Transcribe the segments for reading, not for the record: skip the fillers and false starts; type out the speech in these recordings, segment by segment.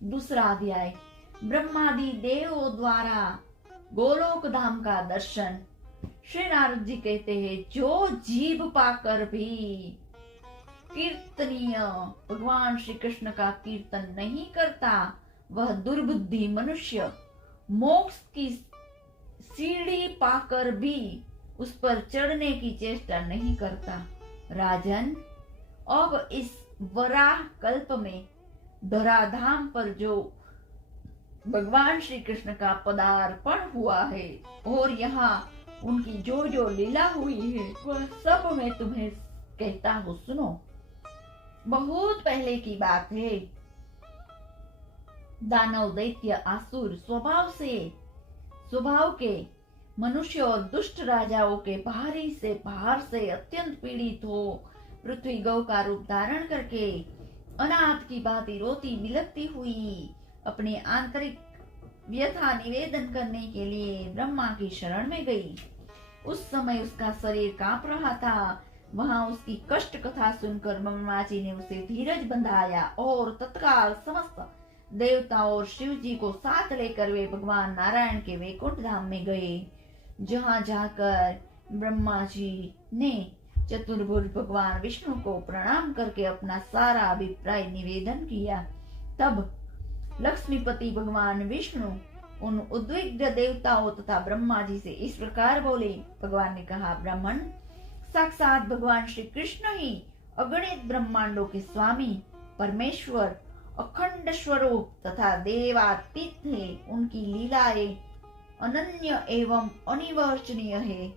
दूसरा अध्याय। ब्रह्मादि देवों द्वारा गोलोक धाम का दर्शन। श्री नारद जी कहते हैं, जो जीभ पाकर भी कीर्तनीय भगवान श्री कृष्ण का कीर्तन नहीं करता, वह दुर्बुद्धि मनुष्य मोक्ष की सीढ़ी पाकर भी उस पर चढ़ने की चेष्टा नहीं करता। राजन, अब इस वराह कल्प में धराधाम पर जो भगवान श्री कृष्ण का पदार्पण हुआ है और यहाँ उनकी जो जो लीला हुई है वह सब मैं तुम्हें कहता हूँ, सुनो। बहुत पहले की बात है। दानव, दैत्य, आसुर स्वभाव के मनुष्य और दुष्ट राजाओं के बाहर से अत्यंत पीड़ित हो पृथ्वी गौ का रूप धारण करके अनाथ की भांति रोती बिलखती हुई अपनी आंतरिक व्यथा निवेदन करने के लिए ब्रह्मा की शरण में गई। उस समय उसका शरीर कांप रहा था। वहां उसकी कष्ट कथा सुनकर ब्रह्मा जी ने उसे धीरज बंधाया और तत्काल समस्त देवताओं और शिव जी को साथ लेकर वे भगवान नारायण के वैकुंठ धाम में गए। जहां जाकर ब्रह्मा जी ने चतुर्भुज भगवान विष्णु को प्रणाम करके अपना सारा अभिप्राय निवेदन किया। तब लक्ष्मीपति भगवान विष्णु उन उद्विग्न देवताओं तथा ब्रह्मा जी से इस प्रकार बोले। भगवान ने कहा, ब्राह्मण, साक्षात भगवान श्री कृष्ण ही अगणित ब्रह्मांडों के स्वामी परमेश्वर अखंड स्वरूप तथा देवातीत है। उनकी लीलाएं अनन्य एवं अनिवर्चनीय है।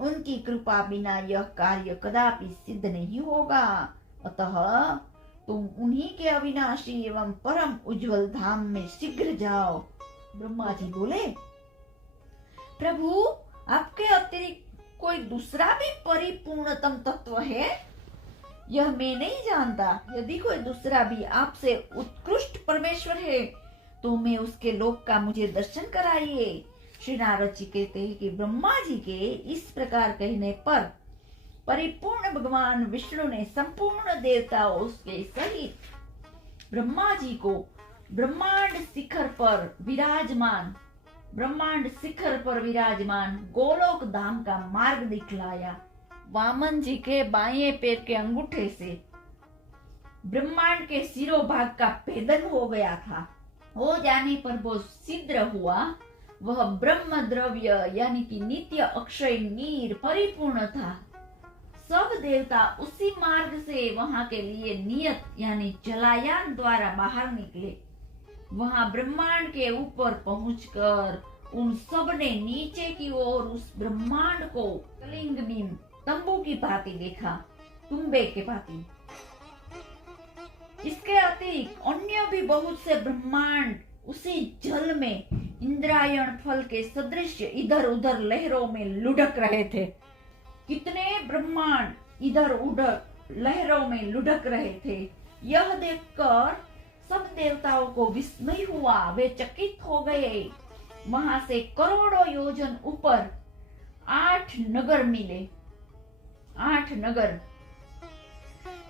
उनकी कृपा बिना यह कार्य कदापि सिद्ध नहीं होगा। अतः तुम उन्हीं के अविनाशी एवं परम उज्जवल धाम में शीघ्र जाओ। ब्रह्मा जी बोले, प्रभु, आपके अतिरिक्त कोई दूसरा भी परिपूर्णतम तत्व है? यह मैं नहीं जानता। यदि कोई दूसरा भी आपसे उत्कृष्ट परमेश्वर है तो मैं उसके लोक का मुझे दर्शन कराइए। श्री नारद जी कहते हैं कि ब्रह्मा जी के इस प्रकार कहने पर परिपूर्ण भगवान विष्णु ने संपूर्ण देवताओं के सहित ब्रह्मा जी को ब्रह्मांड शिखर पर विराजमान गोलोक धाम का मार्ग दिखलाया। वामन जी के बाएं पैर के अंगूठे से ब्रह्मांड के शिरोभाग का भेदन हो गया था। हो जाने पर वो सिद्ध हुआ। वह ब्रह्म द्रव्य यानी कि नित्य अक्षय नीर परिपूर्ण था। सब देवता उसी मार्ग से वहां के लिए नियत यानी जलायान द्वारा बाहर निकले। वहां ब्रह्मांड के ऊपर पहुंचकर उन सब ने नीचे की ओर उस ब्रह्मांड को कलिंग बीम तंबू की भांति देखा, तुम्बे के भांति। इसके अतिरिक्त अन्य भी बहुत से ब्रह्मांड उसी जल में इंद्रायण फल के सदृश इधर उधर लहरों में लुढ़क रहे थे। कितने ब्रह्मांड इधर उधर लहरों में लुढ़क रहे थे। यह देखकर सब देवताओं को विस्मय हुआ। वे चकित हो गए। वहां से करोड़ों योजन ऊपर 8 नगर मिले। 8 नगर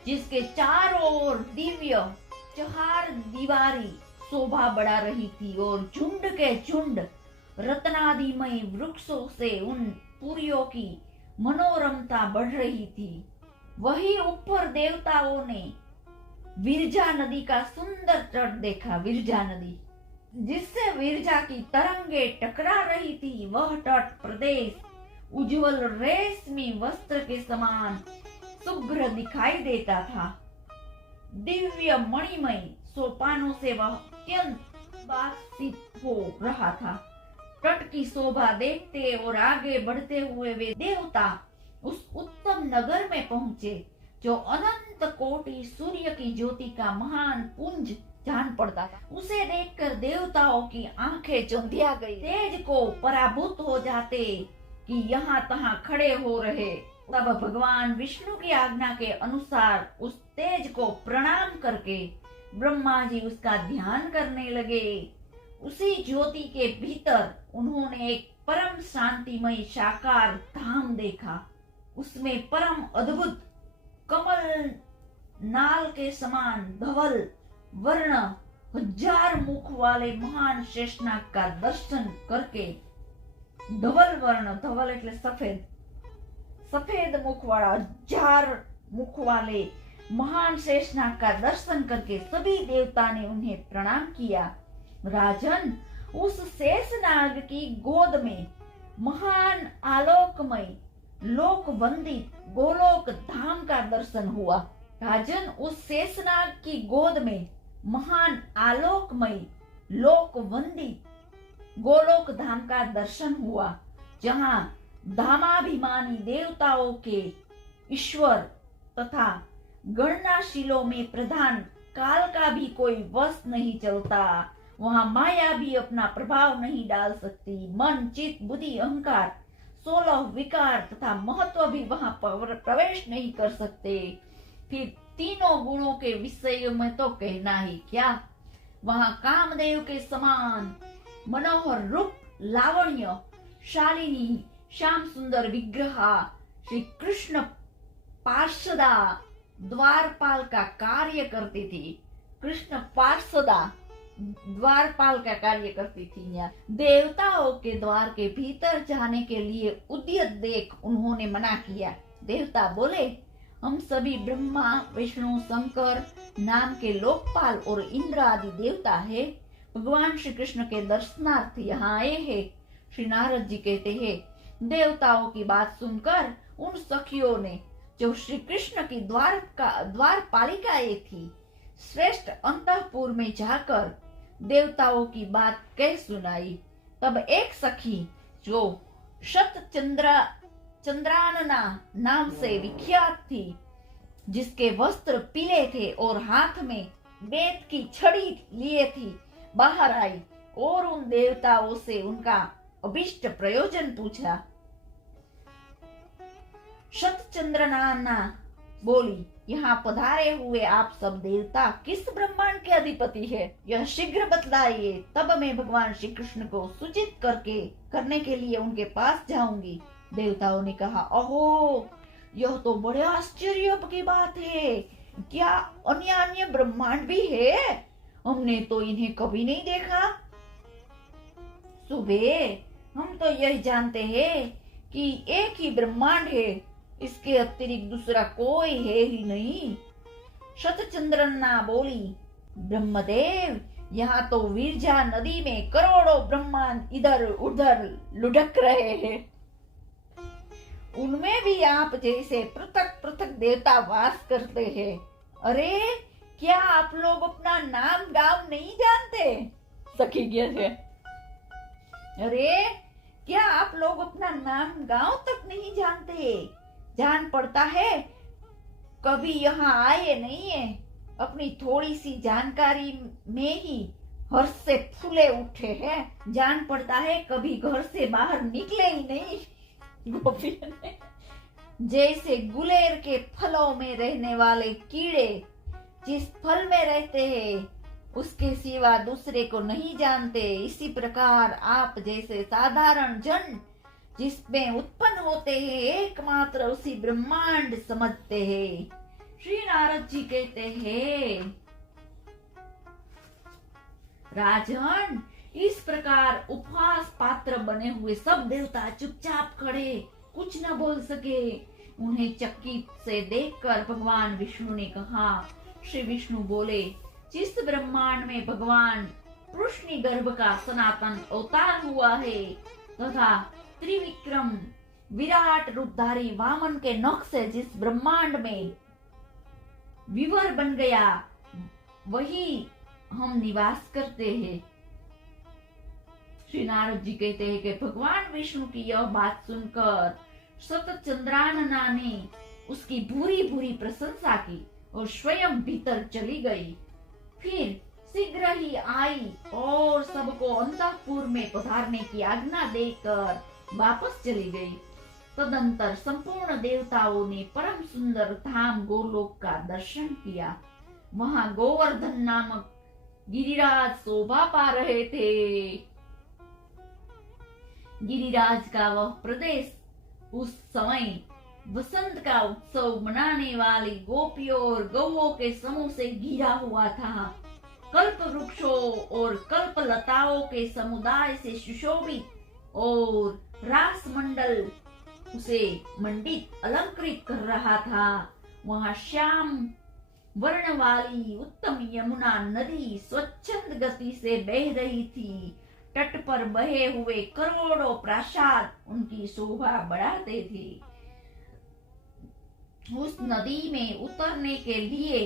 जिसके चारों ओर दिव्य चहार दीवारी शोभा बढ़ा रही थी और झुंड के झुंड रत्नादिमय वृक्षों से उन पुरियों की मनोरमता बढ़ रही थी। वही ऊपर देवताओं ने विरजा नदी का सुंदर तट देखा। विरजा नदी जिससे विरजा की तरंगे टकरा रही थी। वह तट प्रदेश उज्जवल रेशमी वस्त्र के समान शुभ्र दिखाई देता था। दिव्य मणिमय सोपानों से वह अत्यंत बासित हो रहा था। तट की शोभा देखते और आगे बढ़ते हुए वे देवता उस उत्तम नगर में पहुंचे जो अनंत कोटि सूर्य की ज्योति का महान पुंज जान पड़ता था। उसे देखकर देवताओं की आंखें चौंधिया गई। तेज को पराभूत हो जाते कि यहाँ तहाँ खड़े हो रहे। तब भगवान विष्णु की आज्ञा के अनुसार उस तेज को प्रणाम करके ब्रह्मा जी उसका ध्यान करने लगे। उसी ज्योति के भीतर उन्होंने एक परम शांतिमय साकार धाम देखा। उसमें परम अद्भुत कमल नाल के समान धवल वर्ण 1000 मुख वाले महान शेषनाग का दर्शन करके धवल वर्ण, धवल એટલે सफेद, सफेद मुख वाला 1000 मुख वाले महान शेषनाग का दर्शन करके सभी देवता ने उन्हें प्रणाम किया। राजन, उस शेषनाग की गोद में महान आलोकमय लोक वंदित गोलोक धाम का दर्शन हुआ। राजन, उस शेषनाग की गोद में महान आलोकमय लोक वंदित गोलोक धाम का दर्शन हुआ, जहां धामाभिमानी देवताओं के ईश्वर तथा गणनाशीलों में प्रधान काल का भी कोई वश नहीं चलता। वहां माया भी अपना प्रभाव नहीं डाल सकती। मन, चित्त, बुद्धि, अहंकार, 16 विकार तथा महत्व भी वहां प्रवेश नहीं कर सकते। फिर तीनों गुणों के विषय में तो कहना ही क्या। वहां कामदेव के समान मनोहर रूप, लावण्य, शालिनी, श्याम सुंदर विग्रहा श्री कृष्ण पार्षदा द्वारपाल का कार्य करती थी। कृष्ण पार्षदा द्वारपाल का कार्य करती थी। यहाँ देवताओं के द्वार के भीतर जाने के लिए उद्यत देख उन्होंने मना किया। देवता बोले, हम सभी ब्रह्मा, विष्णु, शंकर नाम के लोकपाल और इंद्र आदि देवता है, भगवान श्री कृष्ण के दर्शनार्थ यहाँ आए हैं। श्री नारद जी कहते हैं, देवताओं की बात सुनकर उन सखियों ने, जो श्री कृष्ण की द्वारपालिकाएं थी, श्रेष्ठ अंतःपुर में जाकर देवताओं की बात कह सुनाई। तब एक सखी जो चंद्रानना नाम से विख्यात थी, जिसके वस्त्र पीले थे और हाथ में बेत की छड़ी लिए थी, बाहर आई और उन देवताओं से उनका अभिष्ट प्रयोजन पूछा। शतचंद्रनाना बोली, यहाँ पधारे हुए आप सब देवता किस ब्रह्मांड के अधिपति है, यह शीघ्र बतलाइए, तब मैं भगवान श्री कृष्ण को सूचित करने के लिए उनके पास जाऊंगी। देवताओं ने कहा, ओहो, यह तो बड़े आश्चर्य की बात है। क्या अन्य ब्रह्मांड भी है? हमने तो इन्हें कभी नहीं देखा। सुबह हम तो यही जानते हैं कि एक ही ब्रह्मांड है, इसके अतिरिक्त दूसरा कोई है ही नहीं। शतचंद्रना बोली, ब्रह्मदेव, यहाँ तो विरजा नदी में करोड़ों ब्रह्मांड इधर उधर लुढ़क रहे हैं, उनमें भी आप जैसे पृथक पृथक देवता वास करते हैं। अरे, क्या आप लोग अपना नाम गांव नहीं जानते? सखी कहते, अरे क्या आप लोग अपना नाम गांव तक नहीं जानते? जान पड़ता है कभी यहाँ आए नहीं है, अपनी थोड़ी सी जानकारी में ही हर्ष से फूले उठे हैं। जान पड़ता है कभी घर से बाहर निकले ही नहीं। गोपी ने जैसे गुलेर के फलों में रहने वाले कीड़े जिस फल में रहते हैं उसके सिवा दूसरे को नहीं जानते, इसी प्रकार आप जैसे साधारण जन जिसमें उत्पन्न होते हैं एकमात्र उसी ब्रह्मांड समझते हैं। श्री नारद जी कहते हैं, राजन, इस प्रकार उपहास पात्र बने हुए सब देवता चुपचाप खड़े, कुछ न बोल सके। उन्हें चकित से देखकर भगवान विष्णु ने कहा। श्री विष्णु बोले, जिस ब्रह्मांड में भगवान कृष्ण गर्भ का सनातन अवतार हुआ है तथा त्रिविक्रम विराट रूपधारी वामन के नख से जिस ब्रह्मांड में विवर बन गया, वही हम निवास करते हैं। श्री नारद जी कहते हैं कि भगवान विष्णु की यह बात सुनकर शतचंद्रानना ने उसकी भूरी भूरी प्रशंसा की और स्वयं भीतर चली गई। फिर शीघ्र ही आई और सबको अंतःपुर में पधारने की आज्ञा देकर वापस चली गई। तदंतर संपूर्ण देवताओं ने परम सुंदर धाम गोलोक का दर्शन किया। वहां गोवर्धन नामक गिरिराज शोभा पा रहे थे। गिरिराज का वह प्रदेश उस समय वसंत का उत्सव मनाने वाली गोपियों और गौओं के समूह से घिरा हुआ था। कल्प वृक्षों और कल्प लताओं के समुदाय से सुशोभित और रास मंडल उसे मंडित अलंकृत कर रहा था। वहां श्याम वर्ण वाली उत्तम यमुना नदी स्वच्छंद गति से बह रही थी। तट पर बहे हुए करोड़ों प्रासाद उनकी शोभा बढ़ाते थे। उस नदी में उतरने के लिए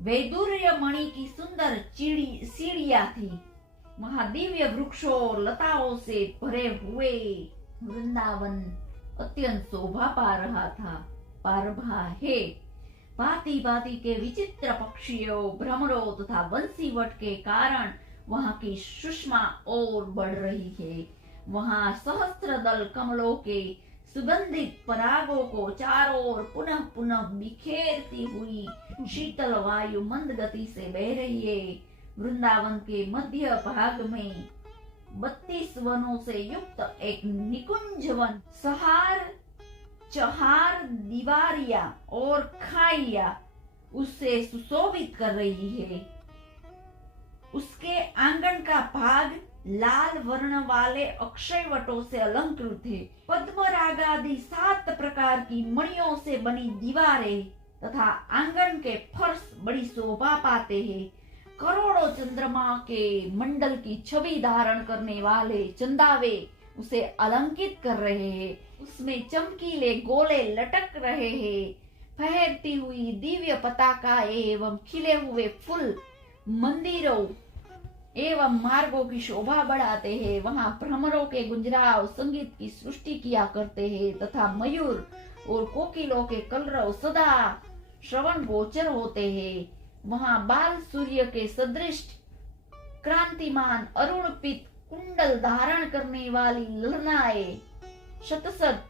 वैदुर्य मणि की सुंदर सीढ़ियां थी। वहां दिव्य वृक्षों और लताओं से भरे हुए वृंदावन अत्यंत शोभा पा रहा है। भांति भांति के विचित्र पक्षियों, भ्रमरों तथा वंशीवट के कारण वहां की सुषमा और बढ़ रही है। वहां सहस्त्र दल कमलों के सुगंधित परागों को चारों ओर पुनः पुनः बिखेरती हुई शीतल वायु मंद गति से बह रही है। वृंदावन के मध्य भाग में 32 वनों से युक्त एक निकुंज वन सहार चहार दीवारिया और खाइया उससे सुशोभित कर रही है। उसके आंगन का भाग लाल वर्ण वाले अक्षय वटों से अलंकृत है। पद्मराग आदि 7 प्रकार की मणियों से बनी दीवारें तथा आंगन के फर्श बड़ी शोभा पाते हैं। करोड़ों चंद्रमा के मंडल की छवि धारण करने वाले चंदावे उसे अलंकित कर रहे हैं। उसमें चमकीले गोले लटक रहे हैं। फहरती हुई दिव्य पताका एवं खिले हुए फूल मंदिरों एवं मार्गों की शोभा बढ़ाते हैं। वहां भ्रमरों के गुंजराव संगीत की सृष्टि किया करते हैं तथा मयूर और कोकिलों के कलरव सदा श्रवण गोचर होते हैं। वहां बाल सूर्य के सदृश क्रांतिमान अरुण पीत कुंडल धारण करने वाली ललनाएं शतशत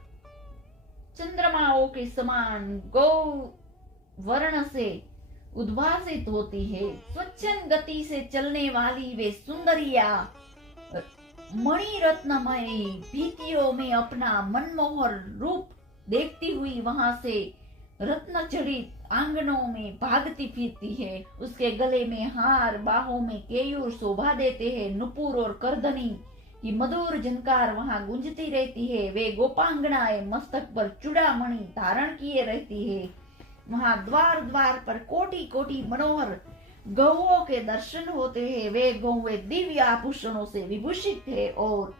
चंद्रमाओं के समान गौ वर्ण से उद्भासित होती है। स्वच्छंद गति से चलने वाली वे सुंदरिया मणि रत्नमयी भीतियों में अपना मनमोहर रूप देखती हुई वहां से रत्न जड़ित आंगनों में भागती फिरती है। उसके गले में हार, बाहों में केयूर शोभा देते हैं। नुपुर और करधनी की मधुर झनकार वहां गूंजती रहती है। वे गोपांगनाएं मस्तक पर चूड़ामणि धारण किए रहती है। वहां द्वार द्वार पर कोटि कोटि मनोहर गौओं के दर्शन होते हैं। वे गौएं दिव्य आभूषणों से विभूषित है और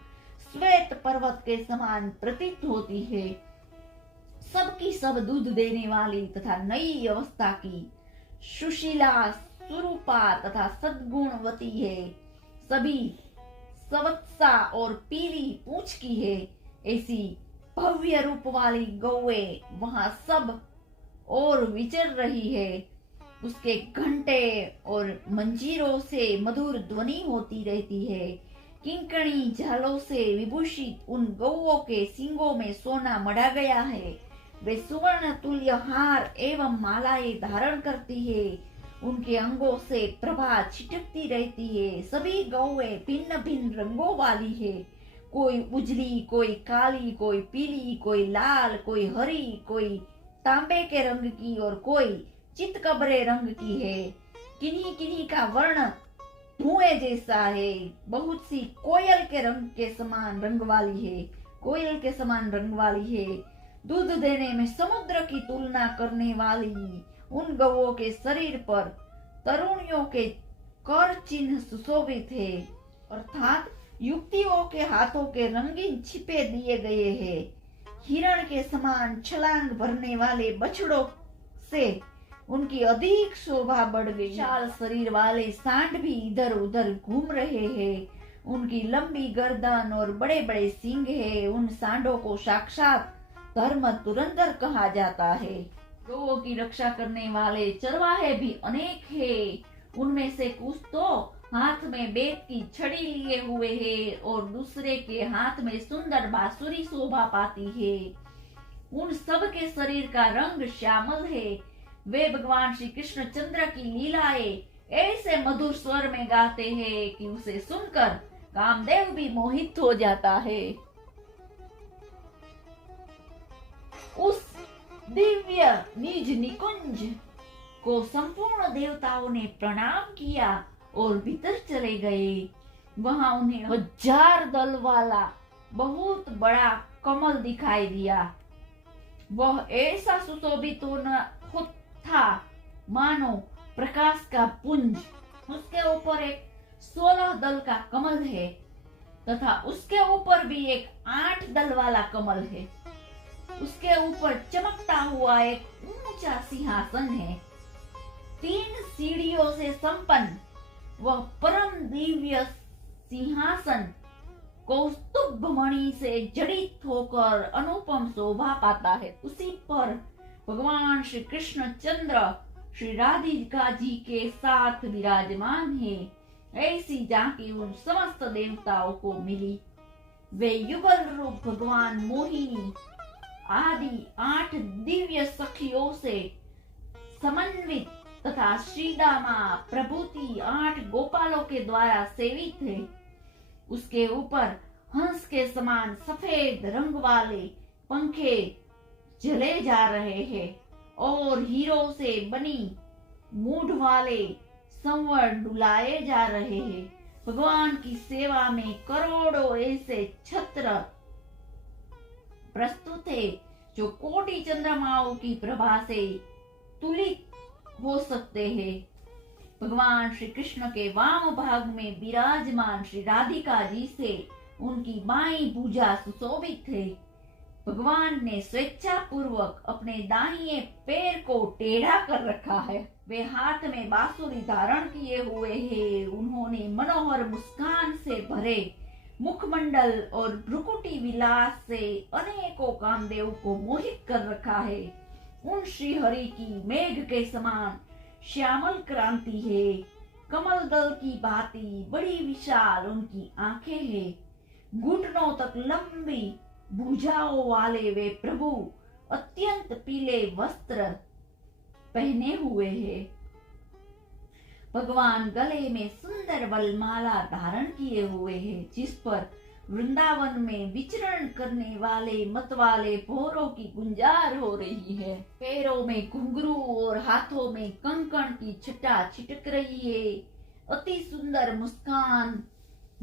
श्वेत पर्वत के समान प्रतीत होती है। सबकी सब दूध देने वाली तथा नई अवस्था की सुशीला सुरूपा तथा सद्गुणवती है। सभी सवत्सा और पीली पूंछ की है। ऐसी भव्य रूप वाली गौएं वहां सब और विचर रही है। उसके घंटे और मंजीरों से मधुर ध्वनि होती रहती है। किंकणी झालों से विभूषित उन गौओं के सींगों में सोना मढ़ा गया है। वे सुवर्ण तुल्य हार एवं मालाएं धारण करती है। उनके अंगों से प्रभा छिटकती रहती है। सभी गौएं भिन्न भिन्न रंगों वाली है। कोई उजली, कोई काली, कोई पीली, कोई लाल, कोई हरी, कोई तांबे के रंग की और कोई चितकबरे रंग की है। किन्हीं किन्हीं का वर्ण धुएं जैसा है। बहुत सी कोयल के रंग के समान रंग वाली है। कोयल के समान रंग वाली है। दूध देने में समुद्र की तुलना करने वाली उन गौओं के शरीर पर तरुणियों के कर चिन्ह सुशोभित है, अर्थात युक्तियों के हाथों के रंगीन छिपे दिए गए हैं। हिरण के समान छलांग भरने वाले बछड़ों से उनकी अधिक शोभा बढ़ गई। विशाल शरीर वाले सांड भी इधर उधर घूम रहे हैं। उनकी लंबी गर्दन और बड़े बड़े सींग है। उन सांडों को साक्षात धर्म धुरंधर कहा जाता है। गौओं की रक्षा करने वाले चरवाहे भी अनेक हैं। उनमें से कुछ तो हाथ में बेत की छड़ी लिए हुए हैं और दूसरे के हाथ में सुंदर बांसुरी शोभा पाती है। उन सब के शरीर का रंग श्यामल है। वे भगवान श्री कृष्ण चंद्र की लीलाएं ऐसे मधुर स्वर में गाते हैं कि उसे सुनकर कामदेव भी मोहित हो जाता है। उस दिव्य निज निकुंज को संपूर्ण देवताओं ने प्रणाम किया और भीतर चले गए। वहां उन्हें 1000 दल वाला बहुत बड़ा कमल दिखाई दिया। वह ऐसा सुशोभित था मानो प्रकाश का पुंज। उसके ऊपर एक 16 दल का कमल है तथा उसके ऊपर भी एक 8 दल वाला कमल है। उसके ऊपर चमकता हुआ एक ऊंचा सिंहासन है। 3 सीढ़ियों से संपन्न वह परम दिव्य सिंहासन कौस्तुभ मणि से जड़ित होकर अनुपम शोभा पाता है। उसी पर भगवान श्री कृष्ण चंद्र श्री राधिका जी के साथ विराजमान है। ऐसी झांकी उन समस्त देवताओं को मिली। वे युगल रूप भगवान मोहिनी आदि 8 दिव्य सखियों से समन्वित तथा श्रीदामा प्रभुति 8 गोपालों के द्वारा सेवित है। उसके ऊपर हंस के समान सफेद रंग वाले पंखे जले जा रहे हैं और हीरो से बनी मूठ वाले संवर डुलाए जा रहे हैं। भगवान की सेवा में करोड़ों ऐसे छत्र प्रस्तुत है जो कोटि चंद्रमाओं की प्रभा से तुलित हो सकते हैं। भगवान श्री कृष्ण के वाम भाग में विराजमान श्री राधिका जी से उनकी बाईं भुजा सुशोभित है। भगवान ने स्वेच्छा पूर्वक अपने दाहिने पैर को टेढ़ा कर रखा है। वे हाथ में बांसुरी धारण किए हुए हैं। उन्होंने मनोहर मुस्कान से भरे मुखमंडल और भ्रुकुटी विलास से अनेकों कामदेव को मोहित कर रखा है। उन श्री हरि की मेघ के समान श्यामल क्रांति है। कमल दल की भांति बड़ी विशाल उनकी आंखें हैं। घुटनों तक लंबी भुजाओं वाले वे प्रभु अत्यंत पीले वस्त्र पहने हुए हैं। भगवान गले में सुंदर वलमाला धारण किए हुए हैं, जिस पर वृंदावन में विचरण करने वाले मतवाले भौरों की गुंजार हो रही है। पैरों में घुंघरू और हाथों में कंकण की छटा छिटक रही है। अति सुंदर मुस्कान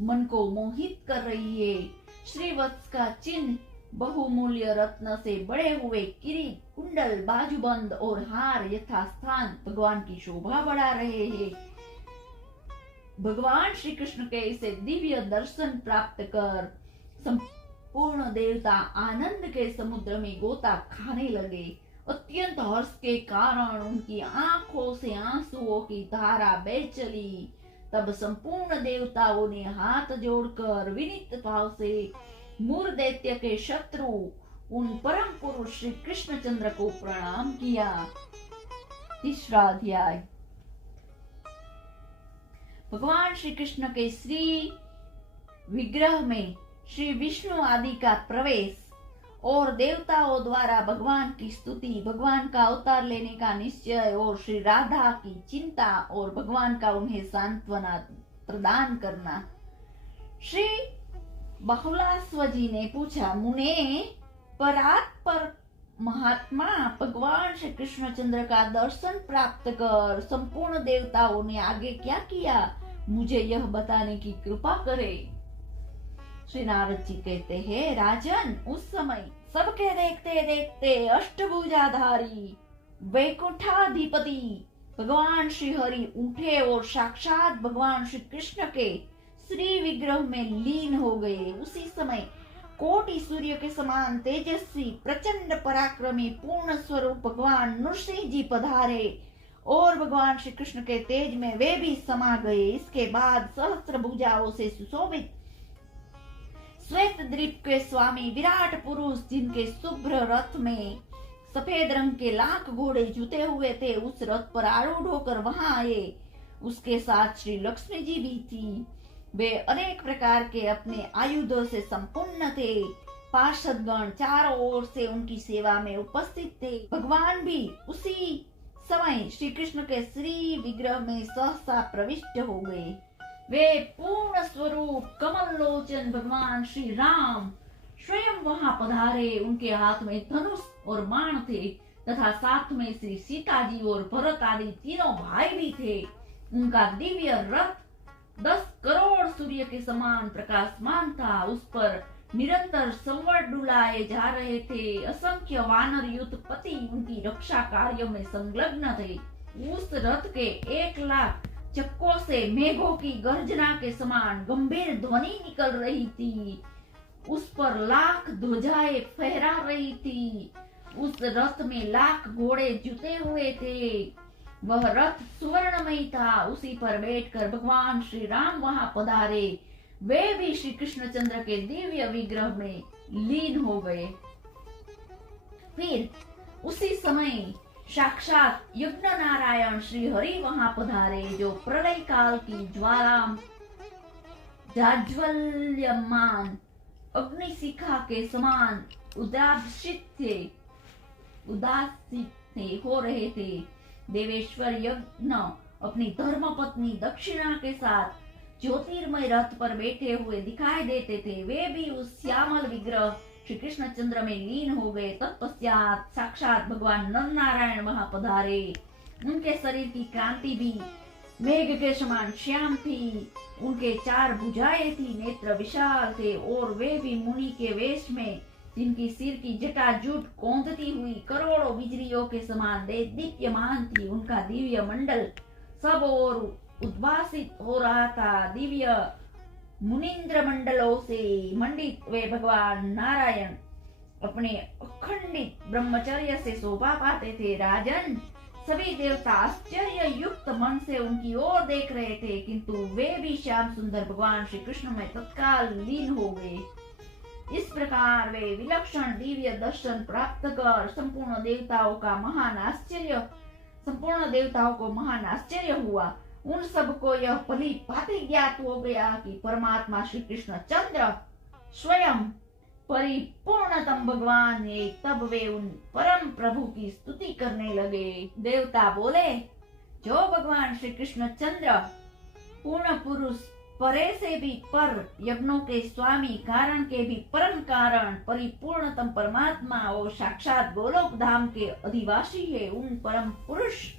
मन को मोहित कर रही है। श्रीवत्स का चिन्ह, बहुमूल्य रत्न से बड़े हुए किरीट, कुंडल, बाजूबंद और हार यथास्थान भगवान की शोभा बढ़ा रहे हैं। भगवान श्री कृष्ण के इसे दिव्य दर्शन प्राप्त कर संपूर्ण देवता आनंद के समुद्र में गोता खाने लगे। अत्यंत हर्ष के कारण उनकी आंखों से आंसुओं की धारा बह चली। तब संपूर्ण देवताओं ने हाथ जोड़कर विनीत भाव से मूर दैत्य के शत्रु उन परम पुरुष श्री कृष्णचंद्र को प्रणाम किया। तीसरा अध्याय। भगवान श्री कृष्ण के श्री विग्रह में श्री विष्णु आदि का प्रवेश और देवताओं द्वारा भगवान की स्तुति, भगवान का अवतार लेने का निश्चय और श्री राधा की चिंता और भगवान का उन्हें सांत्वना प्रदान करना। श्री बहुलास्व जी ने पूछा, मुने, परात्पर महात्मा भगवान श्री कृष्णचंद्र का दर्शन प्राप्त कर संपूर्ण देवताओं ने आगे क्या किया, मुझे यह बताने की कृपा करे। श्री नारद जी कहते हैं, राजन, उस समय सबके देखते देखते अष्टभुजाधारी वैकुंठाधिपति भगवान श्री हरि उठे और साक्षात भगवान श्री कृष्ण के श्री विग्रह में लीन हो गए। उसी समय कोटि सूर्य के समान तेजस्वी प्रचंड पराक्रमी पूर्ण स्वरूप भगवान नृसिंह जी पधारे और भगवान श्री कृष्ण के तेज में वे भी समा गए। इसके बाद सहस्त्र भुजाओं से सुशोभित श्वेत द्वीप के स्वामी विराट पुरुष, जिनके शुभ्र रथ में सफेद रंग के लाख घोड़े जुते हुए थे, उस रथ पर आरूढ़ होकर वहां आए। उसके साथ श्री लक्ष्मी जी भी थी। वे अनेक प्रकार के अपने आयुधों से संपन्न थे। पार्षदगण चारों ओर से उनकी सेवा में उपस्थित थे। भगवान भी उसी समय श्री कृष्ण के श्री विग्रह में सहसा प्रविष्ट हो गए। वे पूर्ण स्वरूप कमल लोचन भगवान श्री राम स्वयं वहां पधारे। उनके हाथ में धनुष और बाण थे तथा साथ में श्री सीता जी और भरत आदि तीनों भाई भी थे। उनका दिव्य रथ 10 करोड़ सूर्य के समान प्रकाशमान था। उस पर निरंतर संवट डुलाए जा रहे थे। असंख्य वानर युद्धपति उनकी रक्षा कार्यों में संलग्न थे। उस रथ के 1 लाख चक्कों से मेघों की गर्जना के समान गंभीर ध्वनि निकल रही थी। उस पर लाख ध्वजाएं फहरा रही थी। उस रथ में लाख घोड़े जुते हुए थे। वह रथ सुवर्णमय था। उसी पर बैठकर भगवान श्री राम वहां पधारे। वे भी श्री कृष्णचंद्र के दिव्य विग्रह में लीन हो गए। फिर उसी समय साक्षात यज्ञ नारायण श्री हरि वहां पधारे, जो प्रलय काल की ज्वाला जाज्वल्यमान अग्निशिखा के समान उदासित हो रहे थे। देवेश्वर यज्ञ अपनी धर्म पत्नी दक्षिणा के साथ ज्योतिर्मय रथ पर बैठे हुए दिखाई देते थे। वे भी उस श्यामल विग्रह श्री कृष्णचंद्र में लीन हो गए। तत्पश्चात साक्षात भगवान नर नारायण वहां पधारे। उनके शरीर की कांति भी मेघ के समान श्याम थी। उनके 4 भुजाएं थी, नेत्र विशाल थे और वे भी मुनि के वेश में, जिनकी सिर की जटाजूट कौंधती हुई करोड़ों बिजलियों के समान दीप्यमान थी। उनका दिव्य मंडल सब ओर उद्भासित हो रहा था। दिव्य मुनिंद्र मंडलों से मंडित वे भगवान नारायण अपने अखंडित ब्रह्मचर्य से शोभा पाते थे। राजन, सभी देवता आश्चर्य युक्त मन से उनकी ओर देख रहे थे, किंतु वे भी श्याम सुंदर भगवान श्री कृष्ण में तत्काल लीन हो गए। इस प्रकार वे विलक्षण दिव्य दर्शन प्राप्त कर संपूर्ण देवताओं को महान आश्चर्य हुआ। उन सबको यह भली भांति ज्ञात हो गया कि परमात्मा श्री कृष्ण चंद्र स्वयं परिपूर्णतम भगवान है। तब वे उन परम प्रभु की स्तुति करने लगे। देवता बोले, जो भगवान श्री कृष्ण चंद्र पूर्ण पुरुष, परे से भी पर, यज्ञों के स्वामी, कारण के भी परम कारण, परिपूर्णतम परमात्मा और साक्षात गोलोक धाम के अधिवासी है, उन परम पुरुष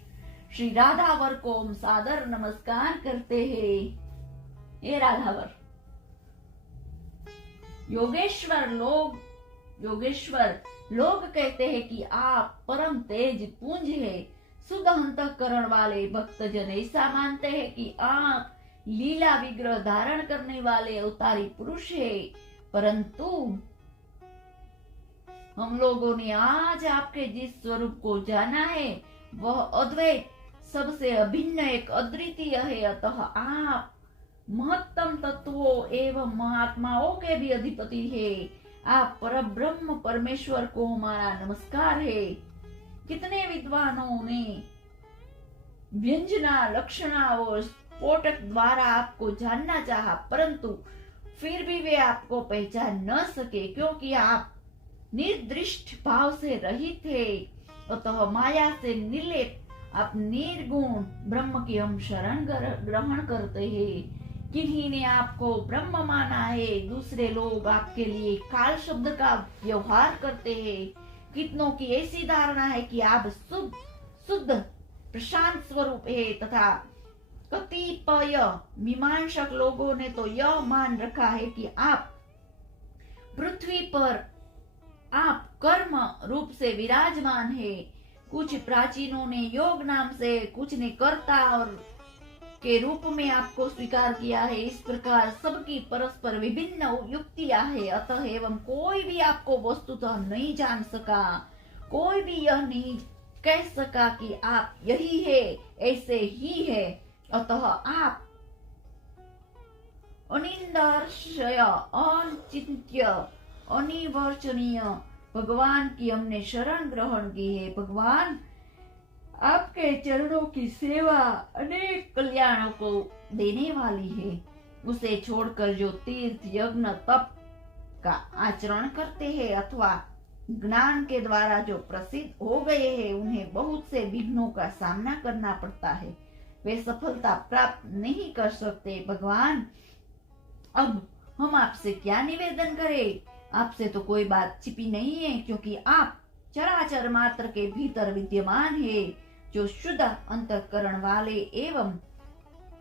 श्री राधावर को हम सादर नमस्कार करते हैं। ये राधावर योगेश्वर लोग कहते हैं कि आप परम तेज पुंज है। शुद्ध अंतःकरण वाले भक्तजन ऐसा मानते हैं कि आप लीला विग्रह धारण करने वाले अवतारी पुरुष है। परंतु हम लोगों ने आज आपके जिस स्वरूप को जाना है वह अद्वैत, सबसे अभिन्न, एक अद्वितीय है। अतः आप महत्तम तत्वों एवं महात्माओं के भी अधिपति है। आप परब्रह्म परमेश्वर को हमारा नमस्कार है। कितने विद्वानों ने व्यंजना, लक्षणा और स्फोटक द्वारा आपको जानना चाहा, परंतु फिर भी वे आपको पहचान न सके, क्योंकि आप निर्दृष्ट भाव से रहित थे। अतः माया से निर्लेप आप निर्गुण ब्रह्म की हम शरण ग्रहण करते हैं। किन्हीं ने आपको ब्रह्म माना है, दूसरे लोग आपके लिए काल शब्द का व्यवहार करते हैं। कितनों की ऐसी धारणा है कि आप शुद्ध प्रशांत स्वरूप है, तथा कतिपय मीमांसक लोगों ने तो यह मान रखा है कि आप पृथ्वी पर आप कर्म रूप से विराजमान है। कुछ प्राचीनों ने योग नाम से, कुछ ने कर्ता और के रूप में आपको स्वीकार किया है। इस प्रकार सबकी परस्पर विभिन्न युक्तियां है। अतः एवं कोई भी आपको वस्तुतः नहीं जान सका, कोई भी यह नहीं कह सका कि आप यही है, ऐसे ही है। अतः आप अनिंदर्शय, अचिंत्य, अनिवर्चनीय भगवान की हमने शरण ग्रहण की है। भगवान, आपके चरणों की सेवा अनेक कल्याणों को देने वाली है। उसे छोड़कर जो तीर्थ, यज्ञ, तप का आचरण करते हैं अथवा ज्ञान के द्वारा जो प्रसिद्ध हो गए हैं, उन्हें बहुत से विघ्नों का सामना करना पड़ता है। वे सफलता प्राप्त नहीं कर सकते। भगवान, अब हम आपसे क्या निवेदन करें? आपसे तो कोई बात छिपी नहीं है, क्योंकि आप चराचर मात्र के भीतर विद्यमान है। जो शुद्ध अंतःकरण वाले एवं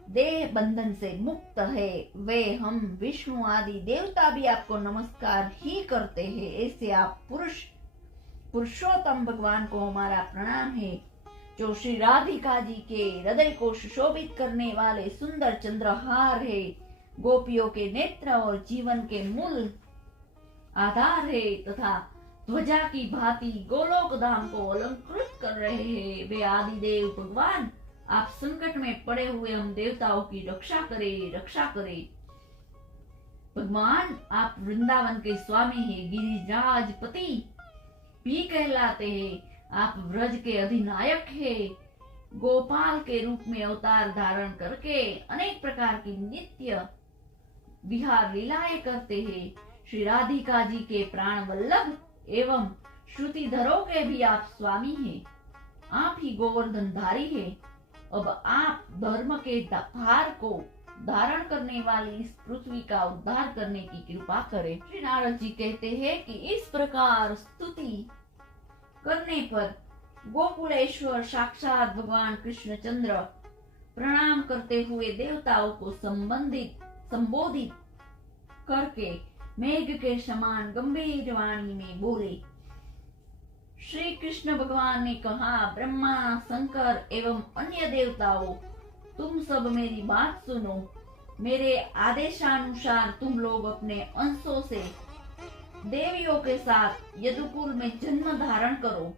देह बंधन से मुक्त है, वे हम विष्णु आदि देवता भी आपको नमस्कार ही करते हैं। ऐसे आप पुरुषोत्तम भगवान को हमारा प्रणाम है, जो श्री राधिका जी के हृदय को सुशोभित करने वाले सुंदर चंद्रहार है, गोपियों के नेत्र और जीवन के मूल आधार है तथा ध्वजा की भांति गोलोक धाम को अलंकृत कर रहे हैं। वे आदिदेव भगवान, आप संकट में पड़े हुए हम देवताओं की रक्षा करें। भगवान, आप वृंदावन के स्वामी हैं, गिरिराजपति भी कहलाते हैं। आप व्रज के अधिनायक हैं, गोपाल के रूप में अवतार धारण करके अनेक प्रकार की नित्य विहार लीलाएं करते हैं। श्री राधिका जी के प्राण वल्लभ एवं श्रुतिधरों के भी आप स्वामी हैं। आप ही गोवर्धनधारी हैं। अब आप धर्म के भार को धारण करने वाली इस पृथ्वी का उद्धार करने की कृपा करें। श्री नारद जी कहते हैं कि इस प्रकार स्तुति करने पर गोकुलेश्वर साक्षात भगवान कृष्णचंद्र प्रणाम करते हुए देवताओं को संबोधित करके मेघ के समान गंभीर वाणी में बोले। श्री कृष्ण भगवान ने कहा, ब्रह्मा, शंकर एवं अन्य देवताओं, तुम सब मेरी बात सुनो। मेरे आदेशानुसार तुम लोग अपने अंशों से देवियों के साथ यदुकुल में जन्म धारण करो।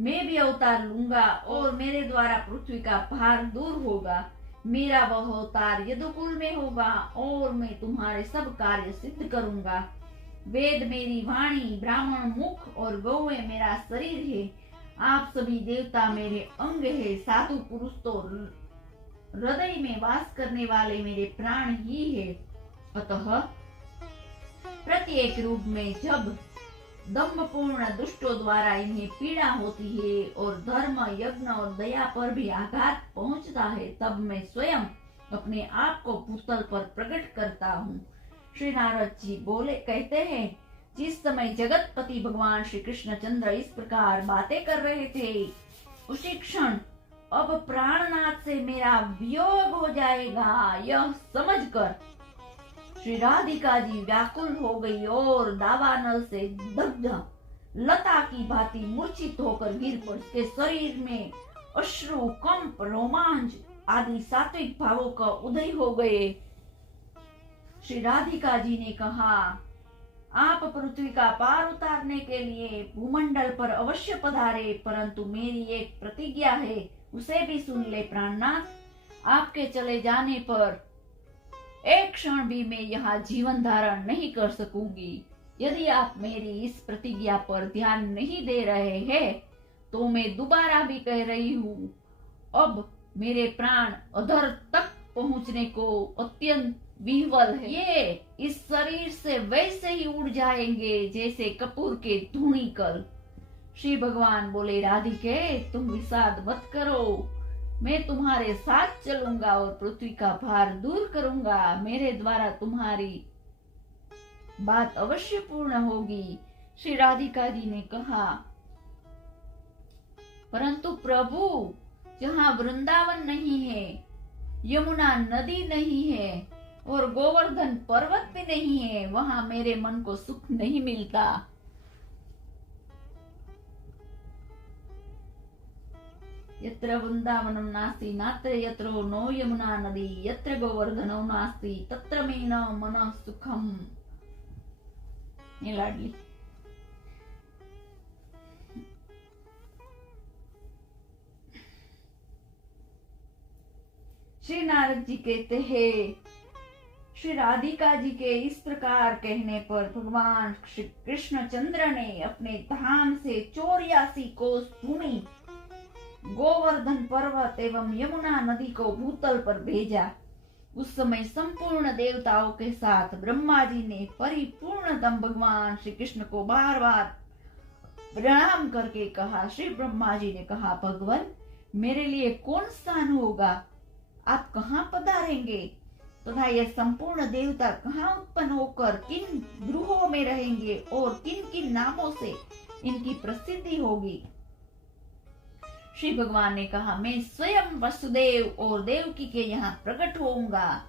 मैं भी अवतार लूंगा और मेरे द्वारा पृथ्वी का भार दूर होगा। मेरा वह अवतार यदुकुल में होगा और मैं तुम्हारे सब कार्य सिद्ध करूंगा। वेद मेरी वाणी, ब्राह्मण मुख और गौएं मेरा शरीर है। आप सभी देवता मेरे अंग है। साधु पुरुष तो हृदय में वास करने वाले मेरे प्राण ही है। अतः प्रत्येक रूप में जब दम्भपूर्ण दुष्टों द्वारा इन्हें पीड़ा होती है और धर्म, यज्ञ और दया पर भी आघात पहुंचता है, तब मैं स्वयं अपने आप को भूतल पर प्रकट करता हूँ। श्री नारद जी कहते हैं, जिस समय जगतपति भगवान श्री कृष्णचंद्र इस प्रकार बातें कर रहे थे, उसी क्षण अब प्राणनाथ से मेरा वियोग हो जाएगा, यह समझकर श्री राधिका जी व्याकुल हो गई और दावानल से दग्ध लता की भांति मूर्छित होकर गिर पड़ी। उसके शरीर में अश्रु, कंप, रोमांच आदि सात्विक भावों का उदय हो गए। श्री राधिका जी ने कहा, आप पृथ्वी का पार उतारने के लिए भूमंडल पर अवश्य पधारे, परंतु मेरी एक प्रतिज्ञा है, उसे भी सुन ले प्राणनाथ। आपके चले जाने पर एक क्षण भी मैं यहाँ जीवन धारण नहीं कर सकूंगी। यदि आप मेरी इस प्रतिज्ञा पर ध्यान नहीं दे रहे हैं, तो मैं दोबारा भी कह रही हूँ, अब मेरे प्राण अधर तक पहुँचने को अत्यंत विह्वल है। ये इस शरीर से वैसे ही उड़ जाएंगे जैसे कपूर के धूणिकल। श्री भगवान बोले, राधिके, तुम विषाद मत करो, मैं तुम्हारे साथ चलूंगा और पृथ्वी का भार दूर करूंगा। मेरे द्वारा तुम्हारी बात अवश्य पूर्ण होगी। श्री राधिका जी ने कहा, परंतु प्रभु, जहाँ वृंदावन नहीं है, यमुना नदी नहीं है और गोवर्धन पर्वत भी नहीं है, वहां मेरे मन को सुख नहीं मिलता। यत्र वृंदावनं नास्ति नात्र यत्रो नो यमुना नदी, यत्र गोवर्धनो नास्ति तत्र मे न मनः सुखम। ये लाडली। श्री नारद जी कहते हैं, श्री राधिका जी के इस प्रकार कहने पर भगवान श्री कृष्णचंद्र ने अपने धाम से 84 कोस भूमि, गोवर्धन पर्वत एवं यमुना नदी को भूतल पर भेजा। उस समय संपूर्ण देवताओं के साथ ब्रह्मा जी ने परिपूर्णतम भगवान श्री कृष्ण को बार बार प्रणाम करके कहा। श्री ब्रह्मा जी ने कहा, भगवान, मेरे लिए कौन स्थान होगा? आप कहाँ पधारेंगे तथा यह संपूर्ण देवता कहाँ उत्पन्न होकर किन गृहों में रहेंगे और किन किन नामों से इनकी प्रसिद्धि होगी? श्री भगवान ने कहा, मैं स्वयं वसुदेव और देवकी के यहाँ प्रकट होऊंगा।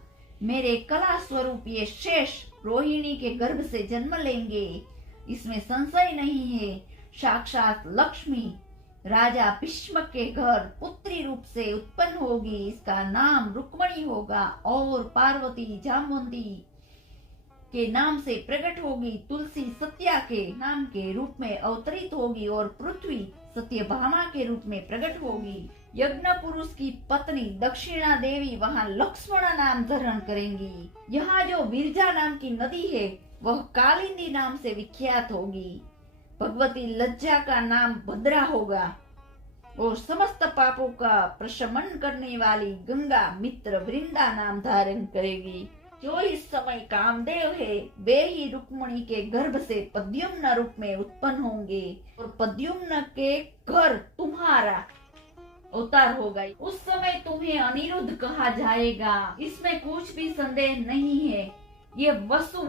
मेरे कला स्वरूप ये शेष रोहिणी के गर्भ से जन्म लेंगे, इसमें संशय नहीं है। साक्षात लक्ष्मी राजा भीष्मक के घर पुत्री रूप से उत्पन्न होगी। इसका नाम रुक्मणी होगा और पार्वती जाम्बुवती के नाम से प्रकट होगी। तुलसी सत्या के नाम के रूप में अवतरित होगी और पृथ्वी सत्यभामा के रूप में प्रकट होगी। यज्ञ पुरुष की पत्नी दक्षिणा देवी वहाँ लक्ष्मण नाम धारण करेंगी। यहाँ जो विरजा नाम की नदी है वह कालिंदी नाम से विख्यात होगी। भगवती लज्जा का नाम भद्रा होगा और समस्त पापों का प्रशमन करने वाली गंगा मित्र वृंदा नाम धारण करेगी। जो इस समय कामदेव है वे ही रुक्मणी के गर्भ से पद्युम्न रूप में उत्पन्न होंगे और पद्युम्न के घर तुम्हारा अवतार होगा। उस समय तुम्हें अनिरुद्ध कहा जाएगा, इसमें कुछ भी संदेह नहीं है। ये वसु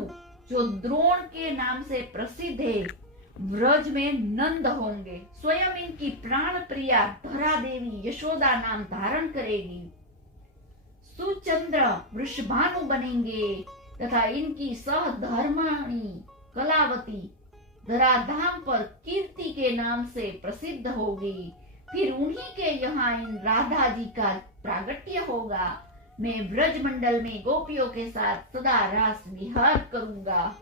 जो द्रोण के नाम से प्रसिद्ध है व्रज में नंद होंगे। स्वयं इनकी प्राण प्रिया धरा देवी यशोदा नाम धारण करेगी। सुचंद्र वृषभानु बनेंगे तथा इनकी सहधर्माणी कलावती धराधाम पर कीर्ति के नाम से प्रसिद्ध होगी। फिर उन्हीं के यहाँ इन राधा जी का प्रागट्य होगा। मैं ब्रज मंडल में गोपियों के साथ सदा रास विहार करूंगा।